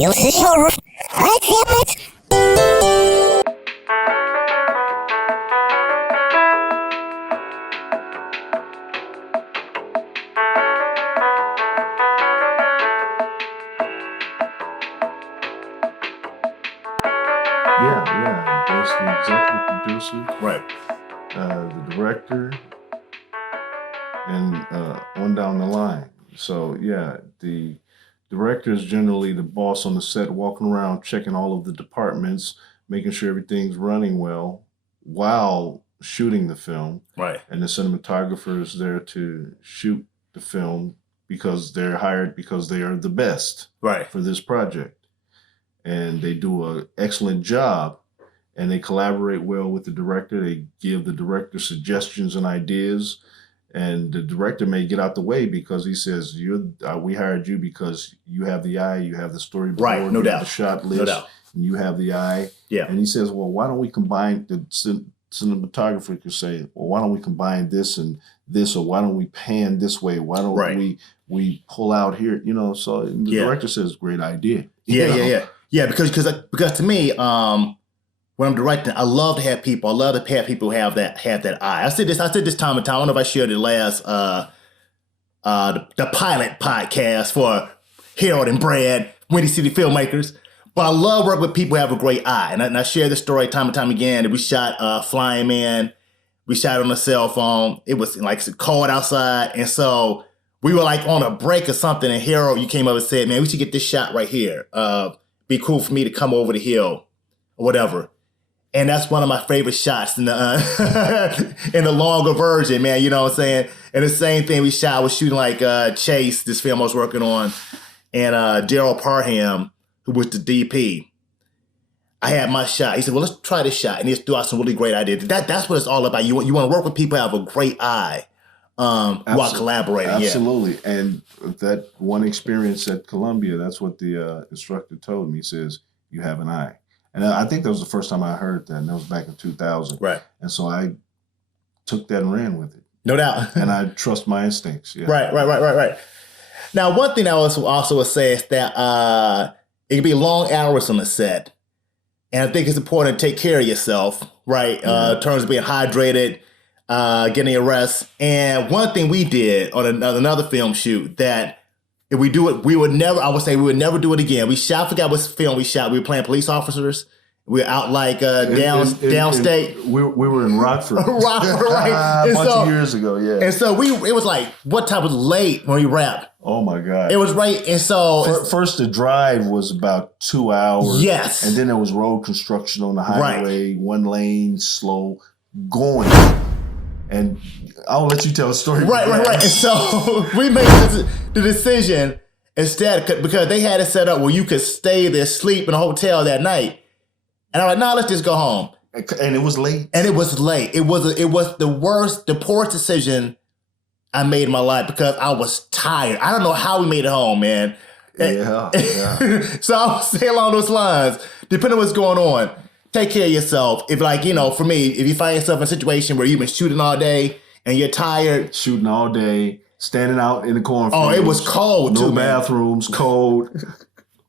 又是小肉，哎姐妹。Yeah. There's the executive producer, Right. The director, and on down the line. So yeah, the director is generally the boss on the set, walking around checking all of the departments, making sure everything's running well while shooting the film. Right. And the cinematographer is there to shoot the film because they're hired because they are the best Right. for this project. And they do an excellent job, and they collaborate well with the director. They give the director suggestions and ideas, and the director may get out the way because he says, we hired you because you have the eye, you have the storyboard, Right, no you doubt. have the shot list, No doubt. and you have the eye. Yeah. And he says, well, why don't we combine, the cinematographer could say, well, why don't we combine this and this, or why don't we pan this way? Why don't Right. we pull out here? So the Yeah. director says, great idea. Yeah, because to me, when I'm directing, I love to have people who have that eye. I said this time and time. I don't know if I shared it last the pilot podcast for Harold and Brad, Windy City Filmmakers. But I love working with people who have a great eye. And I share this story time and time again. We shot Flying Man. We shot on a cell phone. It was like cold outside. And so we were like on a break or something. And Harold, you came up and said, man, we should get this shot right here. Be cool for me to come over the hill or whatever. And that's one of my favorite shots in the in the longer version, man. You know what I'm saying? And the same thing we was shooting like Chase, this film I was working on, and Daryl Parham, who was the DP. I had my shot. He said, well, let's try this shot. And he threw out some really great ideas. That's what it's all about. You want to work with people who have a great eye while collaborating. Absolutely. Yeah. And that one experience at Columbia, that's what the instructor told me. He says, you have an eye. And I think that was the first time I heard that, and that was back in 2000. Right. And so I took that and ran with it. No doubt. And I trust my instincts. Yeah. Right. Now, one thing I also would say is that it can be long hours on the set. And I think it's important to take care of yourself, right? In terms of being hydrated, getting your rest. And one thing we did on another film shoot that if we do it, we would never do it again. I forgot what film we shot. We were playing police officers. We were out like downstate. We were in Rockford. Rockford, right. A bunch of years ago, yeah. And so it was like, what time was late when we wrapped? Oh my God. It was right. And so first the drive was about 2 hours. Yes. And then there was road construction on the highway, one lane, slow, going. And I'll let you tell the story. Right. And so we made the decision instead, because they had it set up where you could stay there, sleep in a hotel that night. And I'm like, no, let's just go home. And it was late. It was the poorest decision I made in my life because I was tired. I don't know how we made it home, man. Yeah. So I would say along those lines, depending on what's going on, take care of yourself. If for me, if you find yourself in a situation where you've been shooting all day and you're tired. Shooting all day, standing out in the cornfield. Oh, it was cold too, no bathrooms, cold.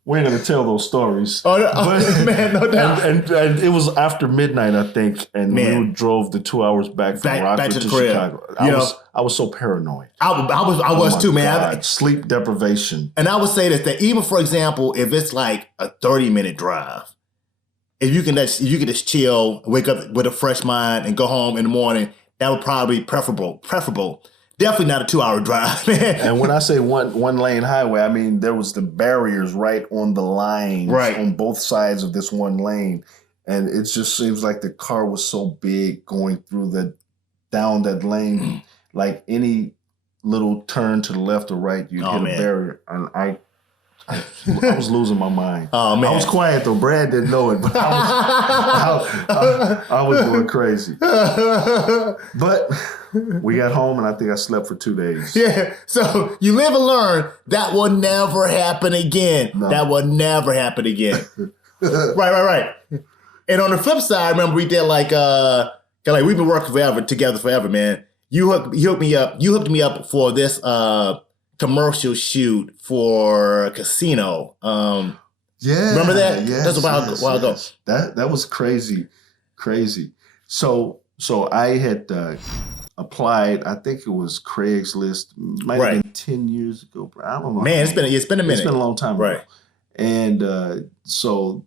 We ain't gonna tell those stories. Man, no doubt. And it was after midnight, I think, and we drove the 2 hours back from Rockford to Chicago. I was so paranoid. I was too, man. Sleep deprivation. And I would say this, that even, for example, if it's like a 30-minute drive, if you can just chill, wake up with a fresh mind and go home in the morning, that would probably be preferable. Definitely not a 2-hour drive, man. And when I say one lane highway, I mean there was the barriers right on the line, right on both sides of this one lane. And it just seems like the car was so big going through down that lane, like any little turn to the left or right, you'd hit a barrier. And I was losing my mind. Oh man, I was quiet though. Brad didn't know it, but I was going crazy. But we got home, and I think I slept for 2 days. Yeah. So you live and learn. That will never happen again. No. That will never happen again. Right. And on the flip side, remember we did like we've been working together forever, man. You hooked me up for this commercial shoot for a casino. Yeah. Remember that? Yes, That's a while ago. yes. That was crazy. So I had applied. I think it was Craigslist. Might Right. have been 10 years ago. But I don't know. Man, it's been a minute. It's been a long time ago. Right. And so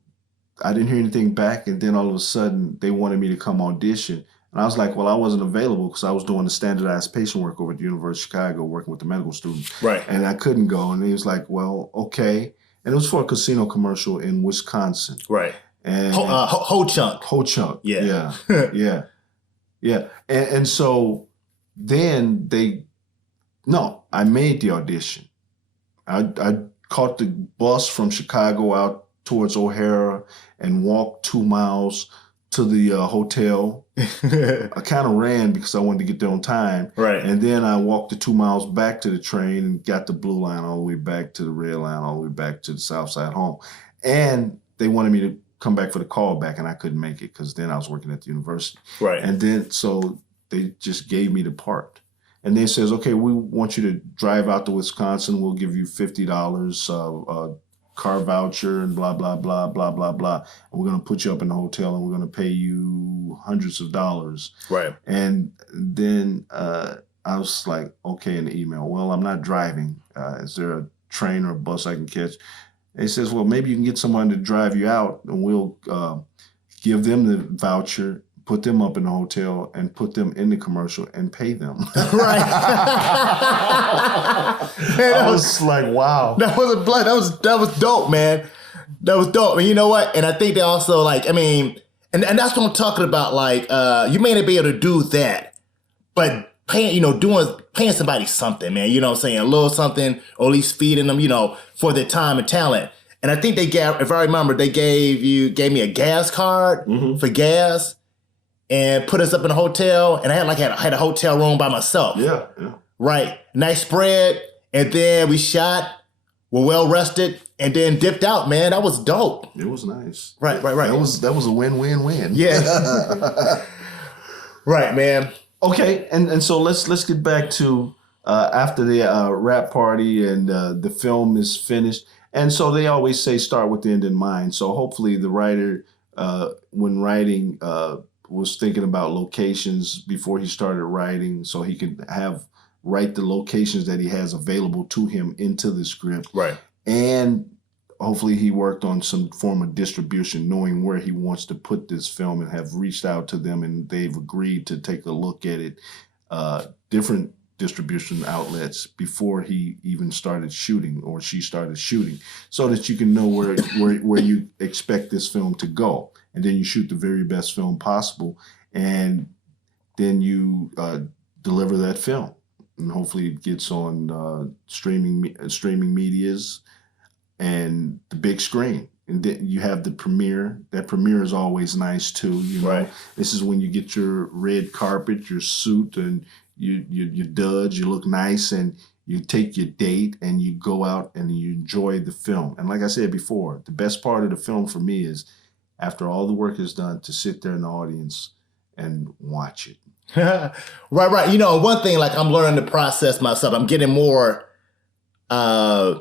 I didn't hear anything back. And then all of a sudden, they wanted me to come audition. And I was like, well, I wasn't available because I was doing the standardized patient work over at the University of Chicago, working with the medical students. Right. And I couldn't go. And he was like, well, okay. And it was for a casino commercial in Wisconsin. Right. And Ho Chunk. Ho Chunk. Yeah. Yeah. And so then I made the audition. I caught the bus from Chicago out towards O'Hara and walked 2 miles to the hotel. I kind of ran because I wanted to get there on time. Right. And then I walked the 2 miles back to the train and got the blue line all the way back to the red line, all the way back to the south side home. And they wanted me to come back for the callback, and I couldn't make it because then I was working at the university. Right. And then so they just gave me the part. And they says, okay, we want you to drive out to Wisconsin. We'll give you $50 car voucher and blah, blah, blah, blah, blah, blah. And we're going to put you up in the hotel and we're going to pay you hundreds of dollars. Right. And then I was like, okay, in the email, well, I'm not driving. Is there a train or a bus I can catch? And he says, well, maybe you can get someone to drive you out and we'll give them the voucher, put them up in the hotel and put them in the commercial and pay them. Right. Man, I was like, wow. That was dope, man. That was dope. And you know what? And I think they also like, I mean, and that's what I'm talking about. Like, you may not be able to do that, but paying somebody something, man. You know what I'm saying? A little something, or at least feeding them, for their time and talent. And I think if I remember, they gave me a gas card for gas and put us up in a hotel. And I had a hotel room by myself. Yeah. Right. Nice spread. And then we shot, were well rested, and then dipped out, man. That was dope. It was nice. Right. That was a win-win-win. Yeah. Right, man. Okay, and so let's get back to after the rap party and the film is finished. And so they always say start with the end in mind. So hopefully the writer, when writing, was thinking about locations before he started writing, so he could write the locations that he has available to him into the script. Right. And hopefully he worked on some form of distribution, knowing where he wants to put this film, and have reached out to them and they've agreed to take a look at it, different distribution outlets before he even started shooting or she started shooting, so that you can know where you expect this film to go. And then you shoot the very best film possible, and then you deliver that film. And hopefully it gets on streaming medias and the big screen. And then you have the premiere. That premiere is always nice too. Right. This is when you get your red carpet, your suit, and you duds. You look nice, and you take your date, and you go out and you enjoy the film. And like I said before, the best part of the film for me is after all the work is done, to sit there in the audience and watch it. Right. One thing, like, I'm learning to process myself. I'm getting more on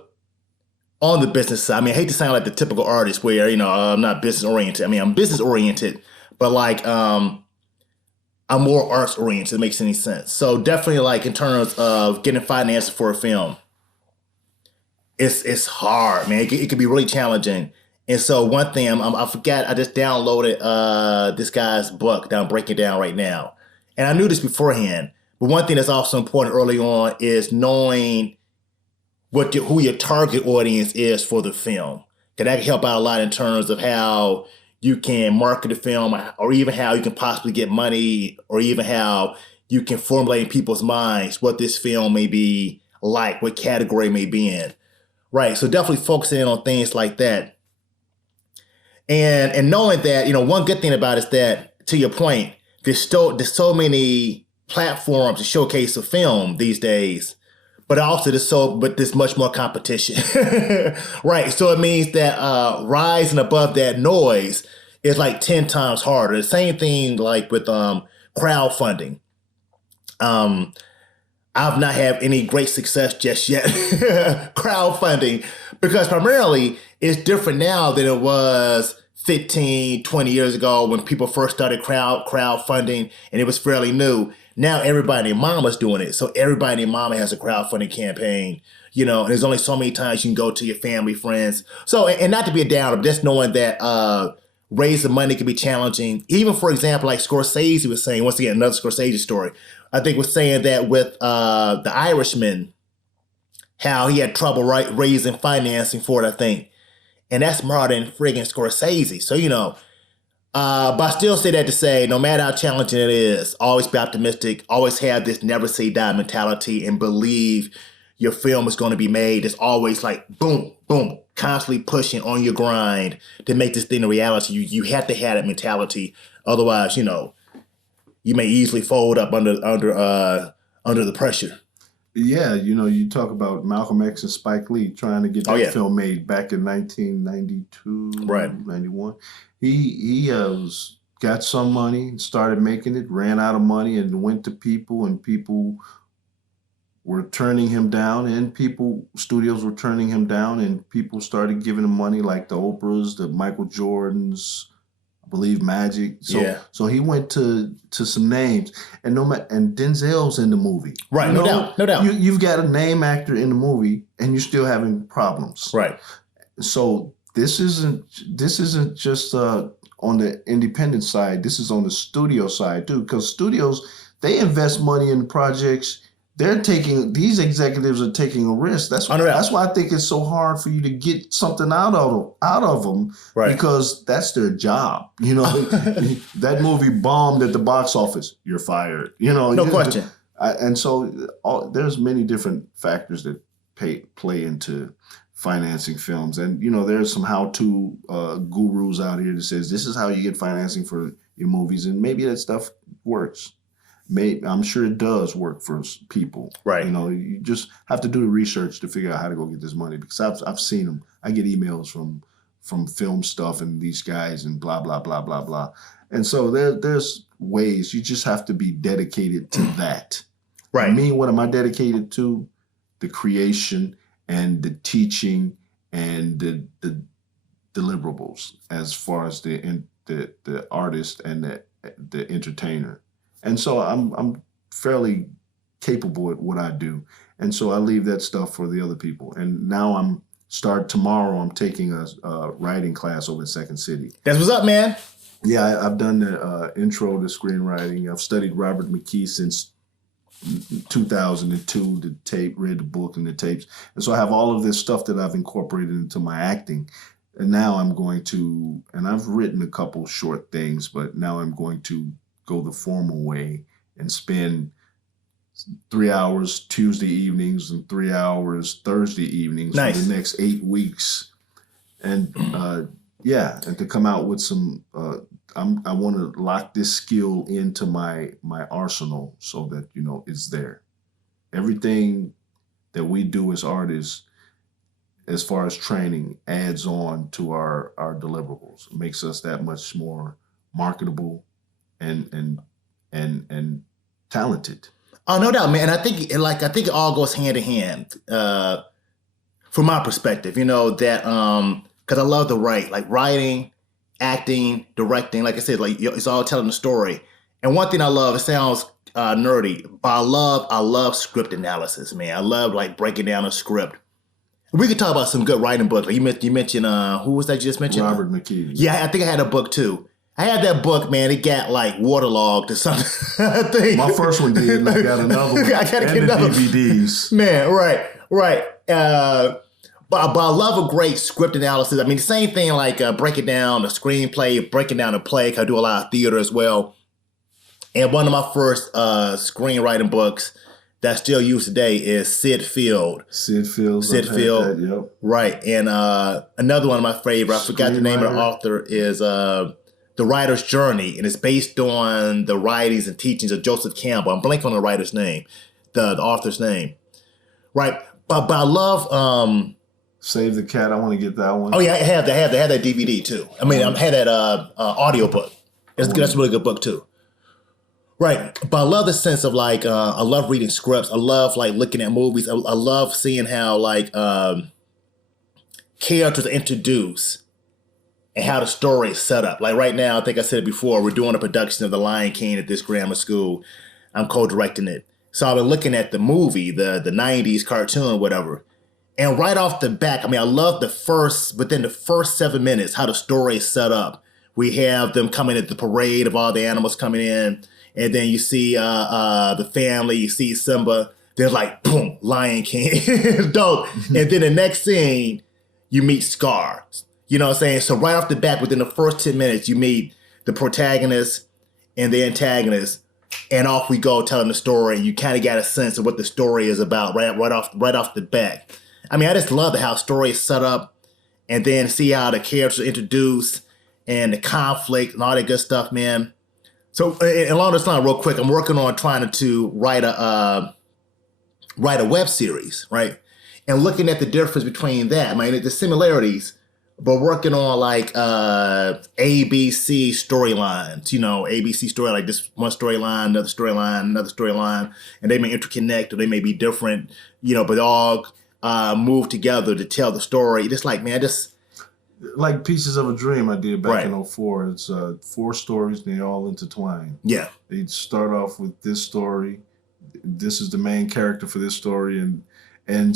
the business side. I mean, I hate to sound like the typical artist where, I'm not business oriented. I mean, I'm business oriented, but like, I'm more arts oriented. It makes any sense. So definitely, like, in terms of getting financed for a film, it's hard, man. It can be really challenging. And so one thing, I forgot, I just downloaded this guy's book that I'm breaking down right now. And I knew this beforehand, but one thing that's also important early on is knowing who your target audience is for the film. Because that can help out a lot in terms of how you can market the film, or even how you can possibly get money, or even how you can formulate in people's minds what this film may be like, what category it may be in. Right, so definitely focusing in on things like that. And knowing that, one good thing about it is that, to your point, there's so many platforms to showcase a film these days, but also there's much more competition. Right. So it means that rising above that noise is like 10 times harder. The same thing like with crowdfunding. I've not had any great success just yet crowdfunding, because primarily it's different now than it was 15, 20 years ago when people first started crowdfunding and it was fairly new. Now everybody and their mama's doing it. So everybody and their mama has a crowdfunding campaign, you know, and there's only so many times you can go to your family, friends. So, and not to be a downer, but just knowing that raising money can be challenging. Even, for example, like Scorsese was saying, once again, another Scorsese story, I think was saying that with The Irishman, how he had trouble raising financing for it, I think. And that's more than friggin' Scorsese. So, you know, but I still say that to say, no matter how challenging it is, always be optimistic, always have this never say die mentality and believe your film is going to be made. It's always like, boom, boom, constantly pushing on your grind to make this thing a reality. You have to have that mentality. Otherwise, you know, you may easily fold up under the pressure. Yeah, you know, you talk about Malcolm X and Spike Lee trying to get that film made back in 1992, Right. 91. He got some money, started making it, ran out of money, and went to people, and people were turning him down, and studios were turning him down, and people started giving him money, like the Oprahs, the Michael Jordans, I believe Magic. So he went to some names, and and Denzel's in the movie. Right, You no know, doubt. You've got a name actor in the movie, and you're still having problems. Right. So this isn't just on the independent side. This is on the studio side too, because studios, they invest money in projects. These executives are taking a risk. That's why I think it's so hard for you to get something out of them, Right. because that's their job. You know, that movie bombed at the box office. You're fired. You know, No question. And so there's many different factors that play into financing films. And, you know, there's some how-to gurus out here that says this is how you get financing for your movies. And maybe that stuff works. I'm sure it does work for people. Right. You know, you just have to do the research to figure out how to go get this money, because I've seen them. I get emails from film stuff and these guys and blah, blah, blah, blah, blah. And so there's ways. You just have to be dedicated to that. Right. Me, what am I dedicated to? The creation and the teaching and the deliverables, as far as the artist and the entertainer. And so I'm fairly capable at what I do. And so I leave that stuff for the other people. And now tomorrow I'm taking a writing class over at Second City. That's what's up, man. Yeah, I've done the intro to screenwriting. I've studied Robert McKee since 2002, the tape, read the book and the tapes. And so I have all of this stuff that I've incorporated into my acting. And now and I've written a couple short things, but now I'm going to go the formal way and spend 3 hours Tuesday evenings and 3 hours Thursday evenings for the next 8 weeks. And and to come out with some, I want to lock this skill into my arsenal so that, you know, it's there. Everything that we do as artists, as far as training, adds on to our deliverables. It makes us that much more marketable and talented. Oh, no doubt, man. I think it all goes hand in hand. From my perspective, you know, that because I love to write, like writing, acting, directing. Like I said, like it's all telling the story. And one thing I love, it sounds nerdy, but I love script analysis, man. I love like breaking down a script. We could talk about some good writing books. Like you mentioned, who was that you just mentioned? Robert McKee. Yeah, I think I had a book too. I had that book, man. It got like waterlogged or something. I think My first one did, and I got another one. I gotta and get another DVDs. Man, right. But I love a great script analysis. I mean, the same thing like breaking down a screenplay, breaking down a play. 'Cause I do a lot of theater as well. And one of my first screenwriting books that I still use today is Sid Field. Sid Field. Yep. Right. And another one of my favorite, I forgot the name of the author, is The Writer's Journey. And it's based on the writings and teachings of Joseph Campbell. I'm blanking on the writer's name, the author's name. Right. But I love... Save the Cat. I want to get that one. Oh, yeah, I have that DVD, too. I mean, I had that audiobook. That's a really good book, too. Right. But I love the sense of like, I love reading scripts. I love like looking at movies. I love seeing how like characters are introduced and how the story is set up. Like right now, I think I said it before, we're doing a production of The Lion King at this grammar school. I'm co-directing it. So I've been looking at the movie, the 90s cartoon, whatever. And right off the back, I mean, I love within the first 7 minutes, how the story is set up. We have them coming at the parade of all the animals coming in. And then you see the family, you see Simba. They're like, boom, Lion King. Dope. And then the next scene, you meet Scar. You know what I'm saying? So right off the bat, within the first 10 minutes, you meet the protagonist and the antagonist. And off we go telling the story. You kind of got a sense of what the story is about right off the bat. I mean, I just love how story is set up and then see how the characters are introduced and the conflict and all that good stuff, man. So along this line, real quick, I'm working on trying to write a web series, right? And looking at the difference between that, I mean, the similarities, but working on like ABC storylines, ABC story, like this one storyline, another storyline, and they may interconnect or they may be different, but all move together to tell the story. Just like, man, Like Pieces of a Dream I did back Right. in '04. It's 4 stories and they all intertwine. yeah, They start off with this story. This is the main character for this story, and then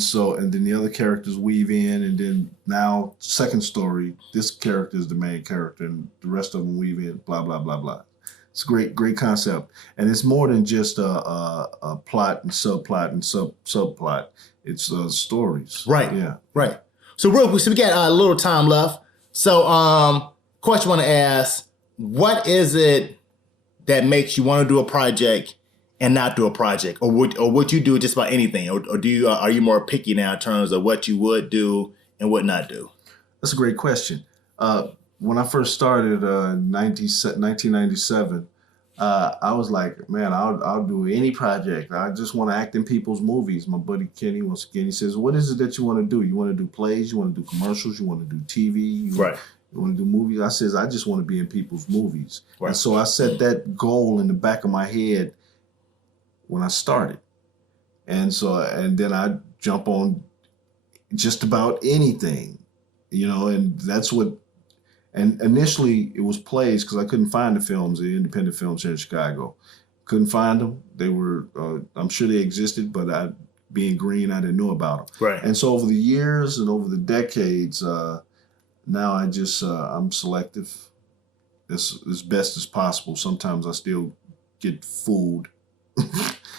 the other characters weave in, and then now second story, this character is the main character, and the rest of them weave in. Blah blah blah blah. It's a great concept, and it's more than just a plot and subplot and subplot. It's stories. right, Yeah. right. So real quick, so we got a little time left. So, question I want to ask: what is it that makes you want to do a project and not do a project, or would you do just about anything, or do you are you more picky now in terms of what you would do and would not do? That's a great question. When I first started 1997, I was like, man, I'll do any project. I just want to act in people's movies. My buddy Kenny, once again, he says, what is it that you want to do? You want to do plays? You want to do commercials? You want to do TV? You want to do movies? I says, I just want to be in people's movies. Right. And so I set that goal in the back of my head when I started. And then I jump on just about anything, and that's what. And initially, it was plays because I couldn't find the independent films here in Chicago. Couldn't find them. They were, I'm sure they existed, but being green, I didn't know about them. Right. And so over the years and over the decades, now I'm selective as best as possible. Sometimes I still get fooled.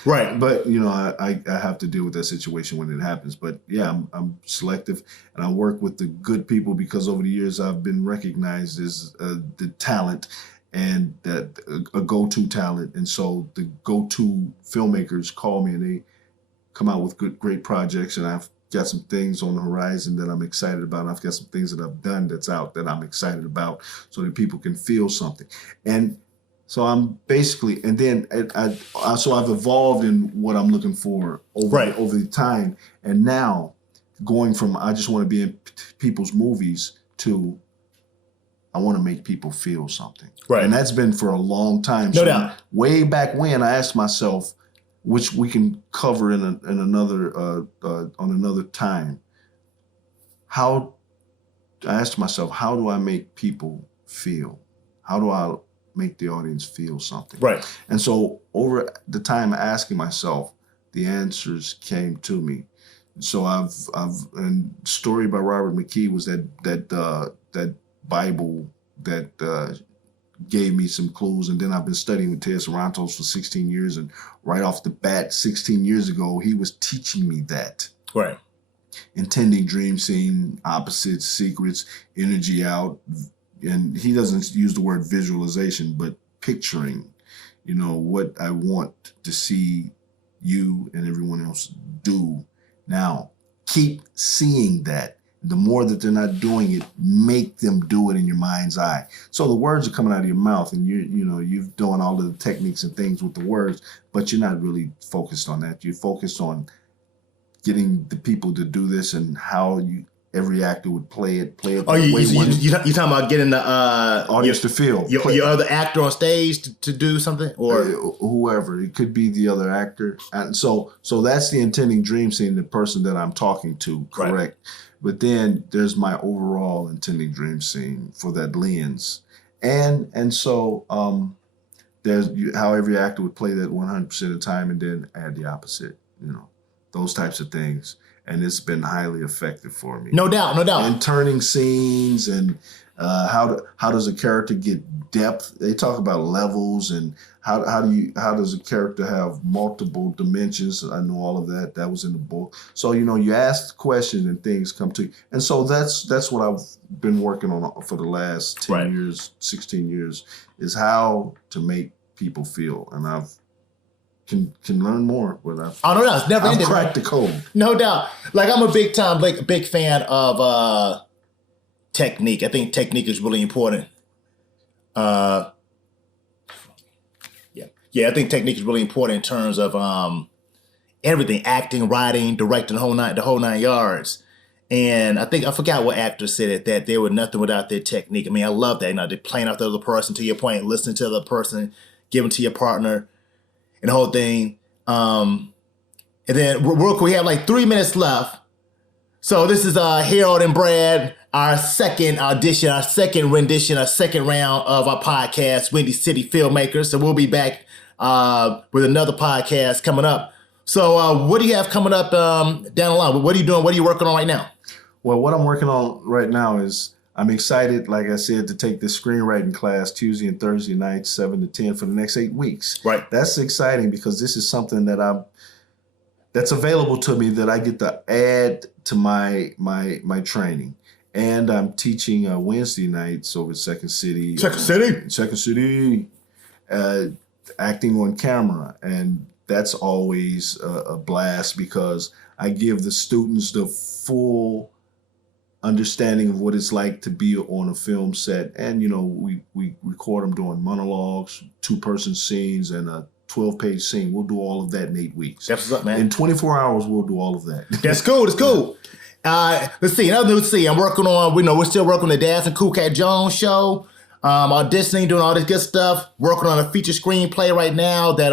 Right. But I have to deal with that situation when it happens. But yeah, I'm selective, and I work with the good people because over the years I've been recognized as the talent and that a go-to talent, and so the go-to filmmakers call me and they come out with great projects, and I've got some things on the horizon that I'm excited about. And I've got some things that I've done that's out that I'm excited about, so that people can feel something. And so I'm basically, and then so I've evolved in what I'm looking for over the time, and now going from I just want to be in people's movies to I want to make people feel something. Right. And that's been for a long time. No doubt. Way back when I asked myself, which we can cover in another on another time. I asked myself, how do I make people feel? How do I make the audience feel something? Right. And so over the time asking myself, the answers came to me. So and Story by Robert McKee was that Bible that gave me some clues. And then I've been studying with Ted Sarantos for 16 years. And right off the bat, 16 years ago, he was teaching me that. Right. Intending, dream, seeing, opposites, secrets, energy out. And he doesn't use the word visualization, but picturing, what I want to see you and everyone else do. Now, keep seeing that. The more that they're not doing it, make them do it in your mind's eye. So the words are coming out of your mouth, and you've done all of the techniques and things with the words, but you're not really focused on that. You're focused on getting the people to do this and how every actor would play it. Oh, you talking about getting the audience to feel your other actor on stage to do something, or whoever. It could be the other actor, and so that's the intending dream scene. The person that I'm talking to, correct? Right. But then there's my overall intending dream scene for that lens, and so there's how every actor would play that 100% of the time, and then add the opposite. Those types of things. And it's been highly effective for me. No doubt. And turning scenes and how does a character get depth? They talk about levels and how does a character have multiple dimensions? I know all of that. That was in the book. So you ask questions and things come to you. And so that's what I've been working on for the last 10 years, 16 years, is how to make people feel. And I've can learn more, but it's never ended. I've cracked the code. No doubt. Like, I'm a big fan of technique. I think technique is really important. I think technique is really important in terms of everything: acting, writing, directing, the whole nine yards. And I forgot what actor said it, that they were nothing without their technique. I mean, I love that. They're playing off the other person, to your point, listening to the other person, giving to your partner, and the whole thing. And then real quick, we have like 3 minutes left. So this is Harold and Brad, our second audition, our second rendition, our second round of our podcast, Windy City Filmmakers. So we'll be back with another podcast coming up. So what do you have coming up down the line? What are you doing? What are you working on right now? Well, what I'm working on right now is I'm excited, like I said, to take this screenwriting class Tuesday and Thursday nights, 7 to 10 for the next 8 weeks. Right. That's exciting because this is something that's available to me that I get to add to my training. And I'm teaching Wednesday nights over at Second City. Second City, acting on camera. And that's always a blast because I give the students the full understanding of what it's like to be on a film set. And, we record them doing monologues, 2-person scenes, and a 12-page scene. We'll do all of that in 8 weeks. That's what's up, man. In 24 hours, we'll do all of that. That's cool. Let's see. Another news. I'm working on, we're still working on the Daz and Cool Cat Jones show. Auditioning, doing all this good stuff. Working on a feature screenplay right now that,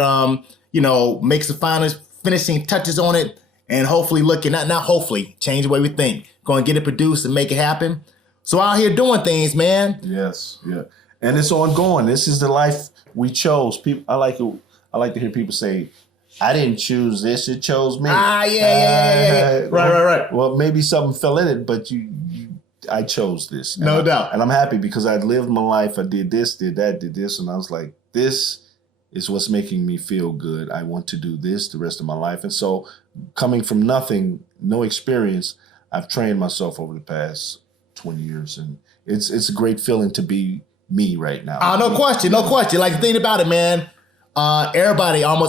makes the finishing touches on it. And hopefully change the way we think. Going to get it produced and make it happen. So out here doing things, man. Yes, yeah. And it's ongoing. This is the life we chose. People, I like to hear people say, I didn't choose this, it chose me. Yeah. Right. Well, maybe something fell in it, but I chose this. No doubt. And I'm happy because I lived my life. I did this, did that, did this. And I was like, this is what's making me feel good. I want to do this the rest of my life. And so coming from nothing, no experience, I've trained myself over the past 20 years. And it's a great feeling to be me right now. No question. Like, the thing about it, man, almost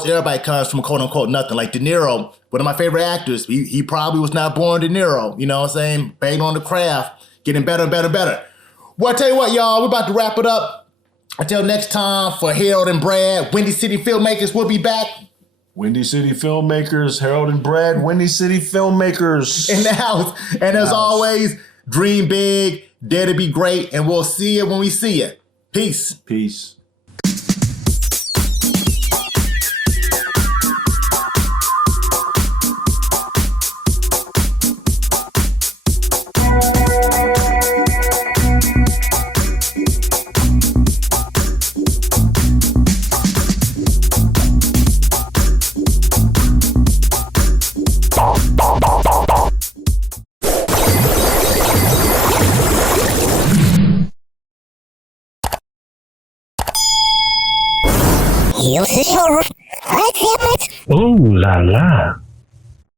everybody comes from quote unquote nothing. Like De Niro, one of my favorite actors, he probably was not born De Niro, you know what I'm saying? Banging on the craft, getting better and better and better. Well, I tell you what, y'all, we're about to wrap it up. Until next time, for Harold and Brad, Windy City Filmmakers, we'll be back. Windy City Filmmakers, Harold and Brad, Windy City Filmmakers. In the house. And as always, dream big, dare to be great, and we'll see you when we see you. Peace. Peace. You see, right, Emmett? Ooh la la.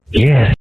Yes.